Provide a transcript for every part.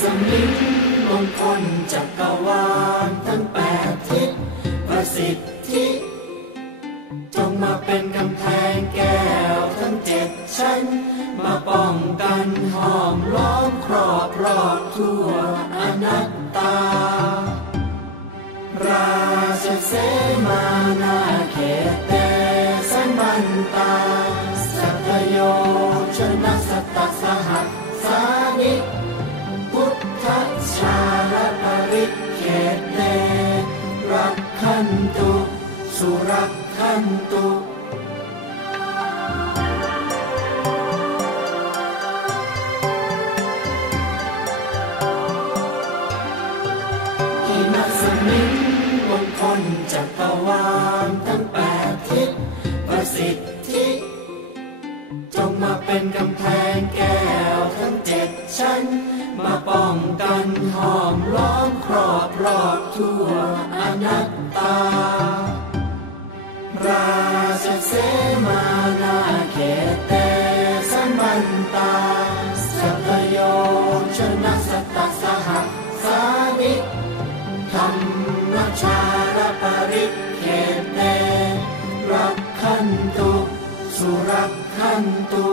สมิงมงคลจักรวาลทั้งแปดทิศประสิทธิจงมาเป็นกำแพงแก้วทั้งเจ็ดชั้น มาป้องกันห้อมล้อมครอบรอบทั่วอนัตตา ราชเสมานาเขตเตสัมบันตา สุรักขันตุที่นัสมิงมงคลจักรวาลทั้งแปดทิศประสิทธิจงมาเป็นกำแพงแก้วทั้งเจ็ดชั้น มาป้องกันหอ สุรักขันตุ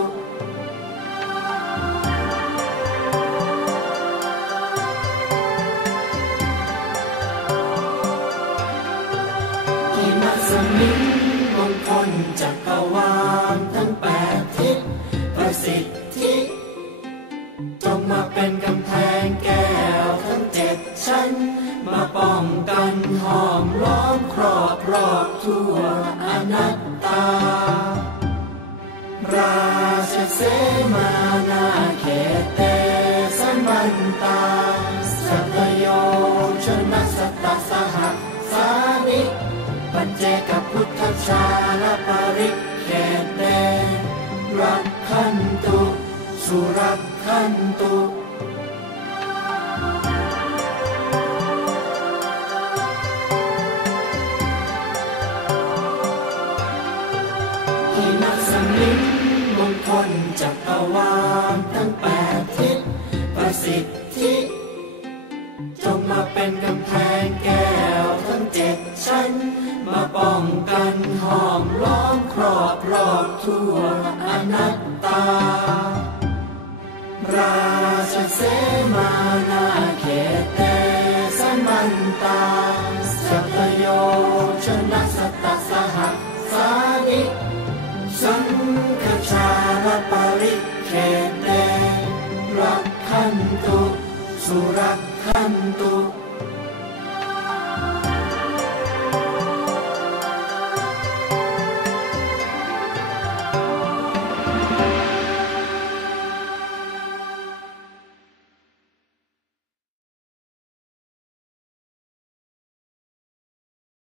ที่มัสมิงมงคลจักรวาลทั้งแปดทิศประสิทธิจงมาเป็นกำแพงแก้วทั้งเจ็ดชั้น มาป้องกันหอมล้อมครอบรอบทั่วอนัตตา เสมานาเขตเตสัมบันตาสัพโยชนะสตตสหสานิปัจเจกพุทธชาลปริเขตเตรักขันตุสุรักขันตุ ที่นัสมิงมงคลจักรวาลทั้งแปดทิศประสิทธิจงมาเป็นกำแพงแก้วทั้งเจ็ดชั้น มาป้องกันห้อมล้อมครอบรอบทั่วอนัตตา ราชเสมานาเขตเตสัมบันตา สุรั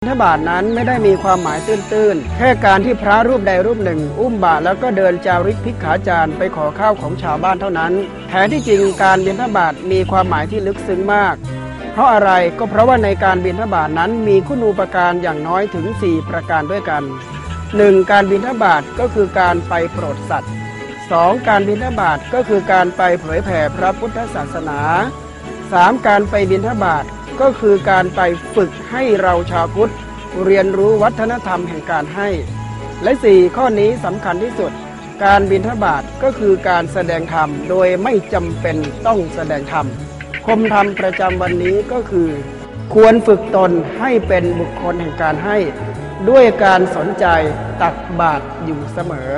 กขันตุบิณฑบาตนั้นไม่ได้มีความหมายตื้นๆ แค่การที่พระรูปใดรูปหนึ่ง อุ้มบาตรแล้วก็เดินจาริกพิกขาจารย์ไปขอข้าวของชาวบ้านเท่านั้น แท้ที่จริงการบิณฑบาตมีความหมายที่ลึกซึ้งมาก เพราะอะไรก็เพราะว่าในการบิณฑบาตนั้นมีคุณูปการอย่างน้อยถึง 4 ประการด้วยกัน 1. การบิณฑบาตก็คือการไปโปรดสัตว์ 2. การบิณฑบาตก็คือการไปเผยแผ่พระพุทธศาสนา 3. การไปบิณฑบาต ก็คือการไปฝึกให้เราชาวพุทธเรียนรู้วัฒนธรรมแห่งการให้ และ 4 ข้อนี้สำคัญที่สุด การบิณฑบาตก็คือการแสดงธรรมโดยไม่จำเป็นต้องแสดงธรรม คมธรรมประจำวันนี้ก็คือ ควรฝึกตนให้เป็นบุคคลแห่งการให้ ด้วยการสนใจตักบาตรอยู่เสมอ